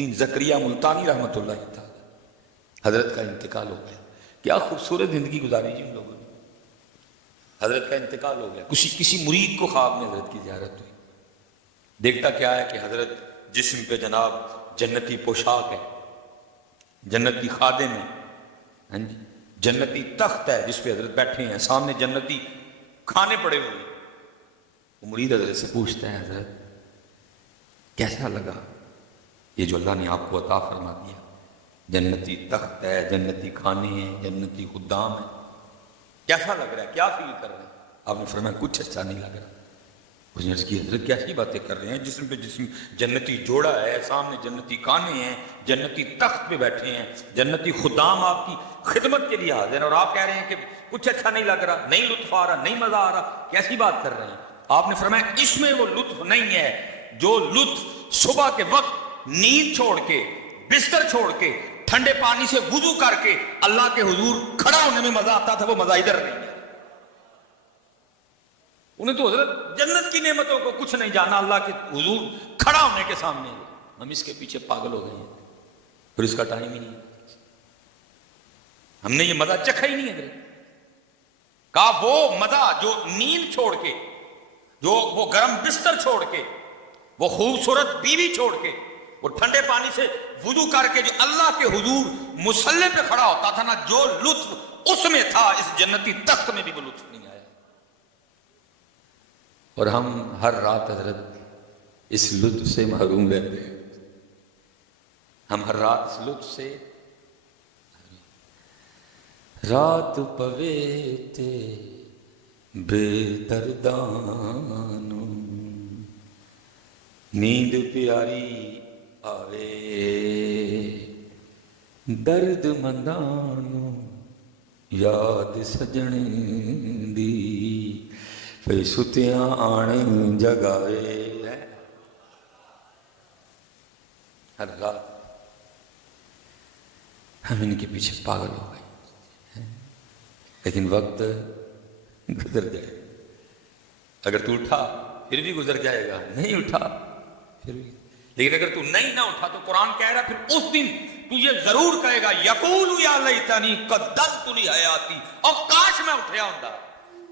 زکریا ملتانی رحمۃ اللہ تعالی حضرت کا انتقال ہو گیا. کیا خوبصورت زندگی گزاری جی ان لوگوں نے. حضرت کا انتقال ہو گیا. کسی مرید کو خواب میں حضرت کی زیارت ہوئی. دیکھتا کیا ہے کہ حضرت جسم پہ جناب جنتی پوشاک ہے, جنتی خادم ہے, ہاں جی, جنتی تخت ہے جس پہ حضرت بیٹھے ہیں, سامنے جنتی کھانے پڑے ہوئے ہیں. وہ مرید حضرت سے پوچھتا ہے, حضرت کیسا لگا یہ جو اللہ نے آپ کو عطا فرما دیا؟ جنتی تخت ہے, جنتی کھانے ہیں, جنتی خدام ہے, کیسا لگ رہا ہے, کیا فیل کر رہے ہیں؟ آپ نے فرمایا کچھ اچھا نہیں لگ رہا. اس نے عرض کی, حضرت کیسی باتیں کر رہے ہیں, جسم پہ جسم جنتی جوڑا ہے, سامنے جنتی کانے ہیں, جنتی تخت پہ بیٹھے ہیں, جنتی خدام آپ کی خدمت کے لیے حاضر ہیں, اور آپ کہہ رہے ہیں کہ کچھ اچھا نہیں لگ رہا, نہیں لطف آ رہا, نہیں مزہ آ رہا, کیسی بات کر رہے ہیں؟ آپ نے فرمایا اس میں وہ لطف نہیں ہے جو لطف صبح کے وقت نیند چھوڑ کے, بستر چھوڑ کے, ٹھنڈے پانی سے وضو کر کے اللہ کے حضور کھڑا ہونے میں مزہ آتا تھا, وہ مزہ ادھر نہیں ہے. انہیں تو حضرت جنت کی نعمتوں کو کچھ نہیں جانا, اللہ کے حضور کھڑا ہونے کے سامنے. ہم اس کے پیچھے پاگل ہو گئے ہیں, پھر اس کا ٹائم ہی نہیں ہے. ہم نے یہ مزہ چکھا ہی نہیں ہے. کہا وہ مزہ جو نیند چھوڑ کے, جو وہ گرم بستر چھوڑ کے, وہ خوبصورت بیوی چھوڑ کے, وہ ٹھنڈے پانی سے وضو کر کے جو اللہ کے حضور مصلی پہ کھڑا ہوتا تھا نا, جو لطف اس میں تھا اس جنتی تخت میں بھی وہ لطف نہیں آیا. اور ہم ہر رات حضرت اس لطف سے محروم رہتے ہیں. ہم ہر رات اس لطف سے, رات پوے تے بے دردانو نیند پیاری آوے درد مندانو یاد سجن دی پہ ستیاں آن جگاوے. ہر رات ہم ان کے پیچھے پاگل ہو گئے, لیکن وقت گزر جائے. اگر تو اٹھا پھر بھی گزر جائے گا, نہیں اٹھا پھر بھی. لیکن اگر تو نہیں نہ اٹھا تو قرآن کہہ رہا پھر اس دن تو یہ ضرور کہے گا, یقول یا لیتنی قدمت لحیاتی, اور کاش میں اٹھیا ہوتا,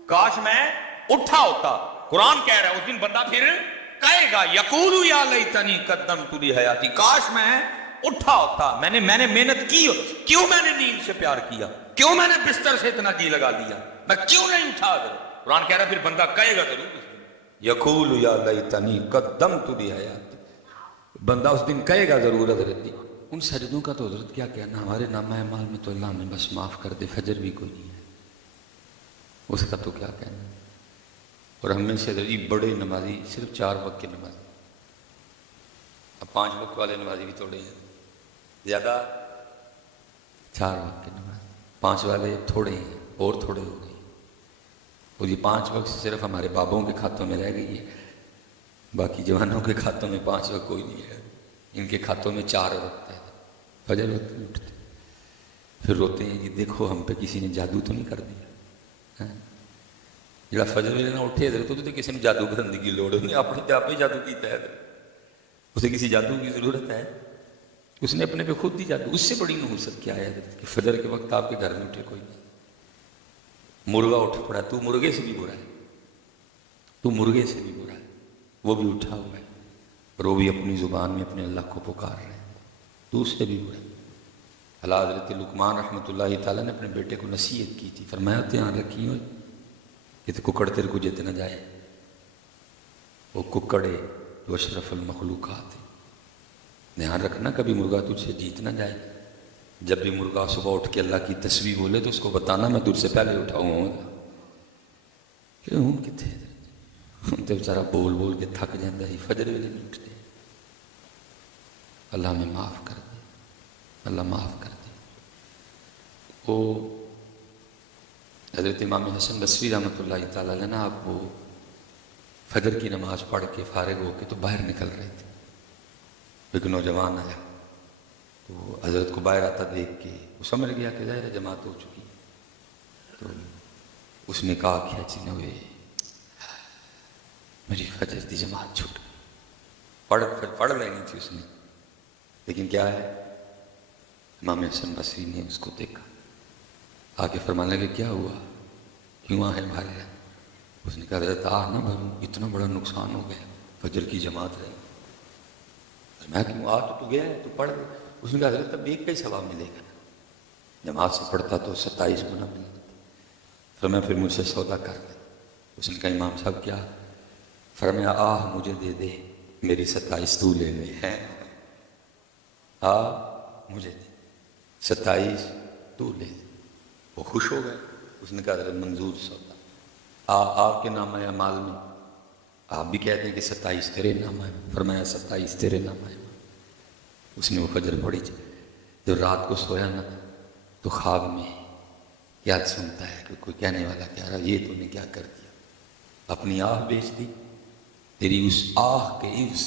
کاش میں اٹھا ہوتا. قرآن کہہ رہا ہے اس دن بندہ پھر کہے گا, یقول یا لیتنی قدمت لحیاتی, کاش میں اٹھا ہوتا, میں نے محنت کی, کیوں میں نے نیند سے پیار کیا, کیوں میں نے بستر سے اتنا جی لگا دیا, میں کیوں نہیں اٹھا. قرآن کہہ رہا پھر بندہ کہے گا ضرور, یقول یا لیتنی قدمت لحیاتی, بندہ اس دن کہے گا ضرور. حضرت ان سجدوں کا تو حضرت کیا کہنا, ہمارے نامہ اعمال میں تو اللہ ہمیں بس معاف کر دے, فجر بھی کوئی نہیں ہے, اس کا تو کیا کہنا. اور ہم میں سے حضرت بڑے نمازی صرف 4 وقت کے نمازی, اب 5 وقت والے نمازی بھی تھوڑے ہیں, زیادہ 4 وقت کے نمازی, 5 والے تھوڑے ہیں اور تھوڑے ہو گئے. اور یہ 5 وقت صرف ہمارے بابوں کے کھاتوں میں رہ گئی ہے, باقی جوانوں کے کھاتوں میں 5 وقت کوئی نہیں ہے. ان کے کھاتوں میں 4 وقت ہے. فجر وقت اٹھتے پھر روتے ہیں, یہ دیکھو ہم پہ کسی نے جادو تو نہیں کر دیا. جڑا فجر ویلے نہ اٹھے ادھر تو کسی نے جادو کرنے کی لوڑ نہیں, اپنے آپ ہی جادو کیتا ہے. اسے کسی جادو کی ضرورت ہے؟ اس نے اپنے پہ خود ہی جادو. اس سے بڑی نحوست کیا ہے کہ فجر کے وقت آپ کے گھر میں اٹھے کوئی نہیں, مرغا اٹھ پڑا, تو مرغے سے بھی برا ہے, تو مرغے سے بھی برا ہے, وہ بھی اٹھا ہوا ہے اور وہ بھی اپنی زبان میں اپنے اللہ کو پکار رہے ہیں, تو اس سے بھی برا ہے. اللہ حضرت لقمان رحمۃ اللہ تعالیٰ نے اپنے بیٹے کو نصیحت کی تھی, فرمایا دھیان رکھی ہو کہ ککڑ تیرے کو جیت نہ جائے. وہ ککڑے جو اشرف المخلوقات ہے, دھیان رکھنا کبھی مرغا تجھ سے جیت نہ جائے. جب بھی مرغا صبح اٹھ کے اللہ کی تسبیح بولے تو اس کو بتانا میں تجھ سے پہلے اٹھاؤں گا. کہ ہوں کتنے ہم تو بیچارہ بول بول کے تھک جاتا ہی, فجر ویلے نہیں اٹھتے. اللہ ہمیں معاف کر دے, اللہ معاف کر دے. وہ حضرت امام حسن بصری رحمۃ اللہ تعالیٰ علیہ نا, آپ وہ فجر کی نماز پڑھ کے فارغ ہو کے تو باہر نکل رہے تھے. ایک نوجوان آیا تو حضرت کو باہر آتا دیکھ کے وہ سمجھ گیا کہ ظاہر جماعت ہو چکی. تو اس نے کہا کھینچی نہ ہوئے, میری فجر دی جماعت چھوٹ گئی. پڑھ لینی تھی اس نے, لیکن کیا ہے، امام حسن بصری نے اس کو دیکھا، آ کے فرمانے لگے کیا ہوا، کیوں آہیں بھر رہا؟ اس نے کہا حضرت آہ نہ بھروں، اتنا بڑا نقصان ہو گیا، فجر کی جماعت رہی۔ میں کیوں، آ تو گیا ہے تو پڑھ دے۔ اس نے کہا حضرت اب ایک کا ہی ثواب ملے گا، جماعت سے پڑھتا تو 27 گنا ملتا۔ فرمایا پھر مجھ سے سودا کر دے۔ اس نے کہا امام صاحب کیا؟ فرمایا آہ مجھے دے دے، میری 27 تو لے لے ہیں، مجھے دے 27 تو لے لے۔ وہ خوش ہو گئے۔ اس نے کہا حضرت منظور سودا، آپ کے نام اعمال میں آپ بھی کہتے ہیں کہ 27 تیرے نام ہے، فرمایا 27 تیرے نام ہے۔ اس نے وہ فجر پڑھی۔ جب رات کو سویا نا تو خواب میں یاد سنتا ہے کہ کوئی کہنے والا کہہ رہا یہ تو نے کیا کر دیا، اپنی آہ بیچ دی، تیری اس آہ کے عوض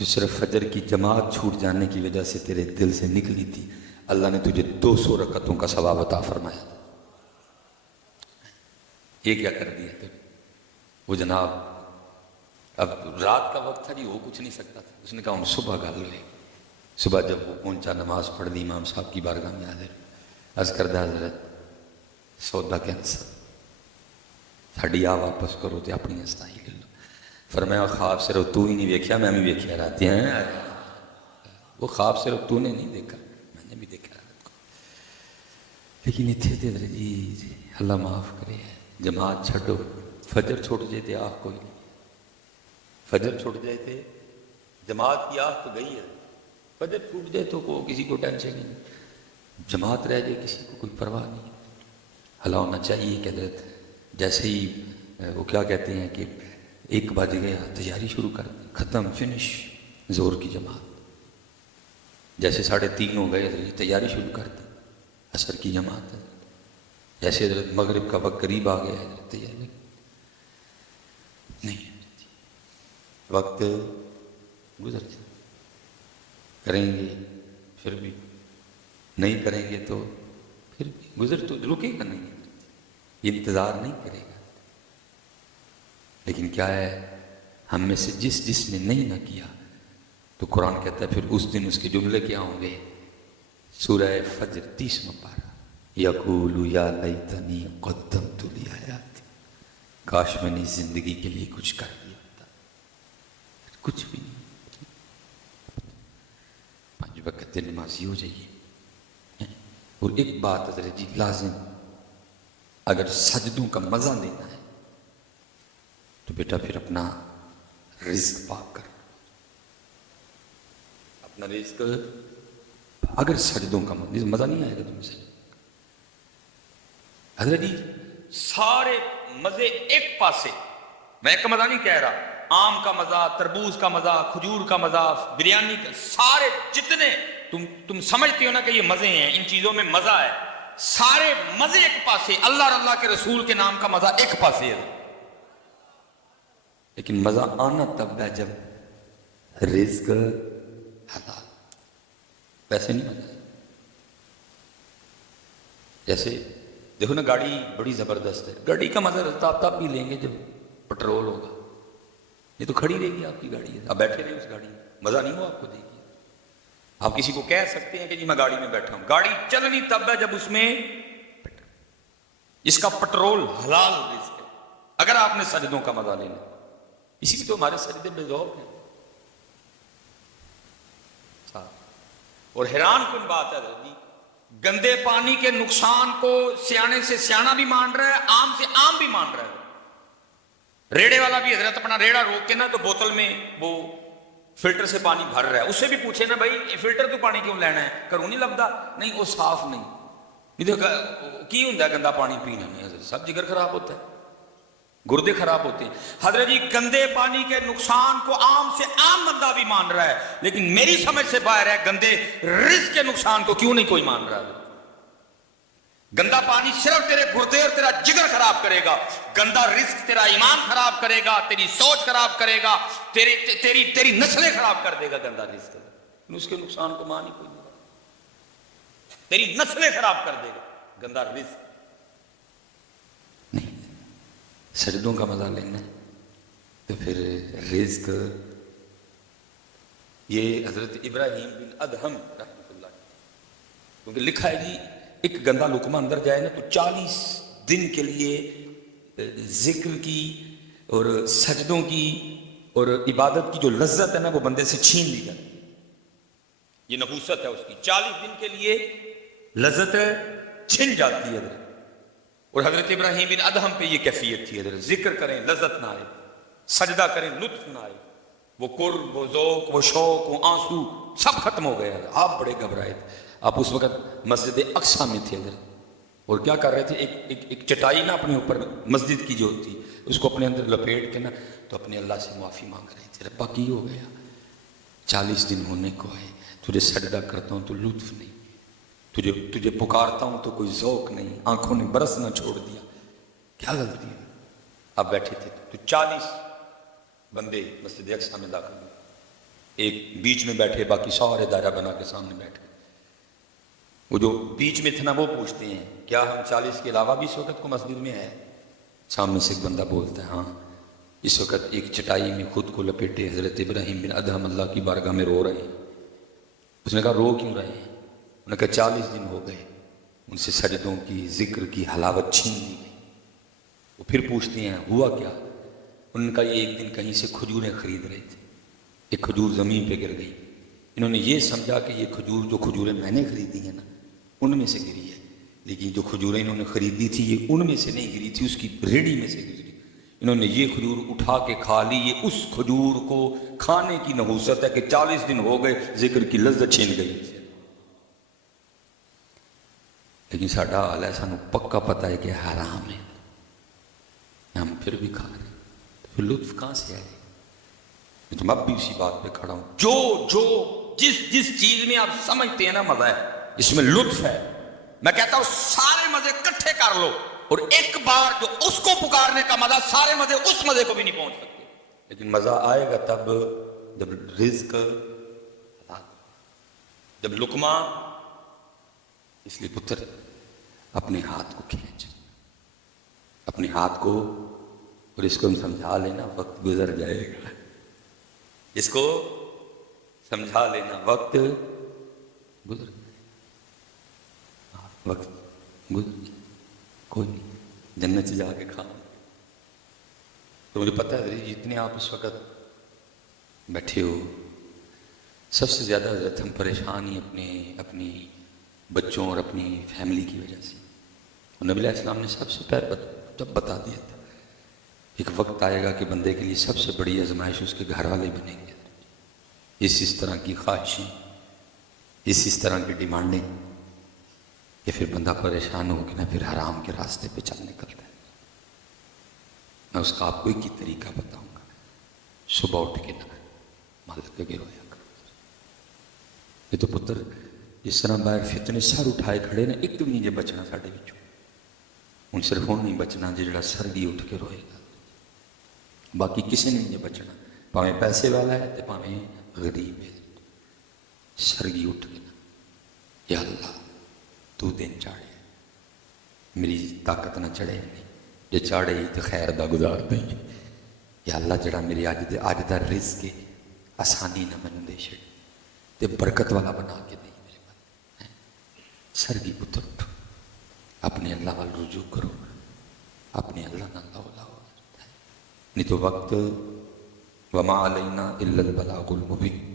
جو صرف فجر کی جماعت چھوٹ جانے کی وجہ سے تیرے دل سے نکلی تھی، اللہ نے تجھے 200 رکعتوں کا ثواب عطا فرمایا تھا۔ یہ کیا کر دیا تھا وہ جناب؟ اب رات کا وقت تھا جی، ہو کچھ نہیں سکتا تھا۔ اس نے کہا ہم صبح گل لیں۔ صبح جب وہ پہنچا، نماز پڑھ لی، امام صاحب کی بارگاہ میں حاضر، عرض کردہ حضرت سودا کینسل، ساڑی آ واپس کرو تے اپنی استائی لے لو۔ فرمایا خواب صرف تو ہی نہیں دیکھا، میں بھی دیکھا رات ہیں، وہ خواب صرف تو نے نہیں دیکھا، میں نے بھی دیکھا رات کو۔ لیکن اتنے دے جی اللہ معاف کرے، جماعت چھڈو، فجر چھوٹ جائے تے آہ کوئی نہیں، فجر چھوٹ جائے تے جماعت کی آہ تو گئی ہے، فجر چھوٹ جائے تو کسی کو ٹینشن نہیں، جماعت رہ جائے کسی کو کوئی پرواہ نہیں۔ اللہ ہونا چاہیے کہ حضرت جیسے ہی وہ کیا کہتے ہیں کہ 1 بج گیا تیاری شروع کر دی، ختم فنش زور کی جماعت، جیسے 3:30 ہو گئے حضرت تیاری شروع کر دی عصر کی جماعت ہے، جیسے حضرت مغرب کا وقت قریب آ گیا حضرت تیاری نہیں، وقت گزر جائے، کریں گے پھر بھی، نہیں کریں گے تو پھر بھی گزر تو رکے گا نہیں، یہ انتظار نہیں کرے گا۔ لیکن کیا ہے، ہم میں سے جس نے نہیں نہ کیا تو قرآن کہتا ہے پھر اس دن اس کے جملے کیا ہوں گے؟ سورہ فجر 30واں پارہ، یقول یا لیتنی قدمت لحیاتی، کاش میں نے زندگی کے لیے کچھ کر دیا ہوتا، کچھ بھی نہیں۔ 5 وقت نمازی ہو جائیے۔ اور ایک بات حضرت جی لازم، اگر سجدوں کا مزہ لینا ہے تو بیٹا پھر اپنا رزق پاک کر، اپنا رزق، اگر سجدوں کا مزہ نہیں آئے گا تم سے حضرت جی سارے مزے ایک پاسے، میں ایک کا مزہ نہیں کہہ رہا، آم کا مزہ، تربوز کا مزہ، کھجور کا مزہ، بریانی کا، سارے جتنے تم سمجھتے ہو نا کہ یہ مزے ہیں، ان چیزوں میں مزہ ہے، سارے مزے ایک پاسے، اللہ اور اللہ کے رسول کے نام کا مزہ ایک پاسے ہے۔ لیکن مزہ آنا تب ہے جب رزق حلال، ویسے نہیں مزہ۔ جیسے دیکھو نا گاڑی بڑی زبردست ہے، گاڑی کا مزہ آپ تب بھی لیں گے جب پٹرول ہوگا، یہ تو کھڑی رہے گی آپ کی گاڑی، آپ بیٹھے رہے اس گاڑی میں، مزہ نہیں ہو آپ کو دے گی۔ آپ کسی کو کہہ سکتے ہیں کہ جی میں گاڑی میں بیٹھا ہوں، گاڑی چلنی تب ہے جب اس میں اس کا پٹرول حلال رزق ہے، اگر آپ نے سجدوں کا مزہ لینا، اسی لیے تو ہمارے سجدے بے ذوق ہیں۔ اور حیران کن بات ہے جی، گندے پانی کے نقصان کو سیانے سے سیانا بھی مان رہا ہے، عام سے عام بھی مان رہا ہے۔ ریڑے والا بھی حضرت اپنا ریڑا روک کے نا تو بوتل میں وہ فلٹر سے پانی بھر رہا ہے، اس سے بھی پوچھے نا بھائی فلٹر تو پانی کیوں لینا ہے، کروں نہیں لگتا، نہیں وہ صاف نہیں، کی ہوں گندا پانی پینا نہیں حضرت، سب جگر خراب ہوتا ہے، گردے خراب ہوتے ہیں۔ حضرت جی گندے پانی کے نقصان کو عام سے عام بندہ بھی مان رہا ہے، لیکن میری سمجھ سے باہر ہے گندے رزق کے نقصان کو کیوں نہیں کوئی مان رہا ہے۔ گندا پانی صرف تیرے گردے اور تیرا جگر خراب کرے گا، گندا رزق تیرا ایمان خراب کرے گا، تیری سوچ خراب کرے گا، تیری نسلیں خراب کر دے گا گندا رزق، اس کے نقصان کو مان ہی کوئی نہیں، تیری نسلیں خراب کر دے گا گندا رزق۔ نہیں، سجدوں کا مزہ لینا تو پھر رزق یہ حضرت ابراہیم بن ادہم رحمۃ اللہ، کیونکہ لکھا ہے جی ایک گندا لقمہ اندر جائے نا تو 40 دن کے لیے ذکر کی اور سجدوں کی اور عبادت کی جو لذت ہے نا وہ بندے سے چھین لی جاتی ہے. یہ نحوست ہے اس کی، 40 دن کے لیے لذت چھن جاتی ہے. اور حضرت ابراہیم بن ادہم پہ یہ کیفیت تھی، حضرت ذکر کریں لذت نہ آئے، سجدہ کریں لطف نہ آئے، وہ قرب، وہ ذوق، وہ شوق، وہ آنسو سب ختم ہو گیا. آپ بڑے گھبرائے تھے، آپ اس وقت مسجد اقصیٰ میں تھے حضرت، اور کیا کر رہے تھے، ایک چٹائی نا اپنے اوپر مسجد کی جو تھی اس کو اپنے اندر لپیٹ کے نا تو اپنے اللہ سے معافی مانگ رہے تھے. ربا کی ہو گیا، 40 دن ہونے کو آئے، تجھے سجدہ کرتا ہوں تو لطف نہیں، تجھے پکارتا ہوں تو کوئی ذوق نہیں، آنکھوں نے برسنا چھوڑ دیا، کیا غلطی ہے. آپ بیٹھے تھے تو 40 بندے مسجد اقصیٰ میں داخل ہوئے، ایک بیچ میں بیٹھے، باقی سارے دائرہ بنا کے سامنے بیٹھے. وہ جو بیچ میں تھے نا وہ پوچھتے ہیں کیا ہم 40 کے علاوہ بھی اس وقت کو مسجد میں ہے؟ سامنے سے ایک بندہ بولتا ہے ہاں. اس وقت ایک چٹائی میں خود کو لپیٹے حضرت ابراہیم بن ادہم اللہ کی بارگاہ میں رو رہے ہیں. اس نے کہا رو کیوں رہے ہیں؟ انہوں نے کہا 40 دن ہو گئے، ان سے سجدوں کی، ذکر کی حلاوت چھین لی گئی. وہ پھر پوچھتے ہیں ہوا کیا؟ ان کا یہ ایک دن کہیں سے کھجوریں خرید رہے تھے، ایک کھجور زمین پہ گر گئی. انہوں نے یہ سمجھا کہ یہ کھجور جو کھجوریں میں نے خریدی ہیں نا ان میں سے گری ہے، لیکن جو کھجوریں انہوں نے خریدی تھی یہ ان میں سے نہیں گری تھی، اس کی ریڑھی میں سے گزری. انہوں نے یہ کھجور اٹھا کے کھا لی. یہ اس کھجور کو کھانے کی نحوست ہے کہ 40 دن ہو گئے ذکر کی لذت چھین گئی. لیکن ساڈا حال ہے، سانو پکا پتہ ہے کہ حرام ہے، ہم پھر بھی کھا رہے ہیں، تو پھر لطف کہاں سے آئے؟ میں اب بھی اسی بات پہ کھڑا ہوں، جو جس چیز میں آپ سمجھتے ہیں نا مزہ ہے، اس میں لطف ہے، میں کہتا ہوں سارے مزے اکٹھے کر لو اور ایک بار جو اس کو پکارنے کا مزہ، سارے مزے اس مزے کو بھی نہیں پہنچ سکتے. لیکن مزہ آئے گا تب جب رزق، جب لقمہ. اس لیے پتر اپنے ہاتھ کو کھینچ، اپنے ہاتھ کو، اور اس کو ہم سمجھا لینا وقت گزر جائے گا. اس کو سمجھا لینا وقت گزر جائے گا، وقت گزر جائے، کوئی نہیں، جنت سے جا کے کھاؤ. تو مجھے پتہ ہے جتنے آپ اس وقت بیٹھے ہو، سب سے زیادہ حضرت ہم پریشان ہی اپنی بچوں اور اپنی فیملی کی وجہ سے. نبی علیہ السلام نے سب سے پہلے جب بتا دیا تھا ایک وقت آئے گا کہ بندے کے لیے سب سے بڑی آزمائش اس کے گھر والے بنیں گے. اس طرح کی خواہشیں، اس طرح کی ڈیمانڈیں کہ پھر بندہ پریشان ہو کے نہ پھر حرام کے راستے پہ چل نکلتا ہے. میں اس کا آپ کو ایک ہی طریقہ بتاؤں گا، صبح اٹھ کے نہ مالک کے رویا کرو. یہ تو پتر جس طرح باہر فتنے سر اٹھائے کھڑے نے، ایک بھی نہیں جے بچنا ساڈے وچوں. ہن صرف ہن نہیں بچنا جڑا سر بھی اٹھ کے روئے گا، باقی کسی نے نہیں جے بچنا، پاویں پیسے والا ہے تے پاویں غریب ہے. سرگی اٹھ کے نا، یا اللہ تو دن چاڑے، میری طاقت نہ چڑھے نہیں، جے چاڑے ہی تو خیر دا گزار دیں. یا اللہ جڑا میری اج دا رزق ہے آسانی نہ مینوں دے چھڑ تے برکت والا بنا کے دیں میرے پاس. سرگی پتر اٹھو، اپنے اللہ وال رجوع کرو، اپنے اللہ نہ لاؤ، نہیں تو وقت وما علینا الا البلاغ المبین.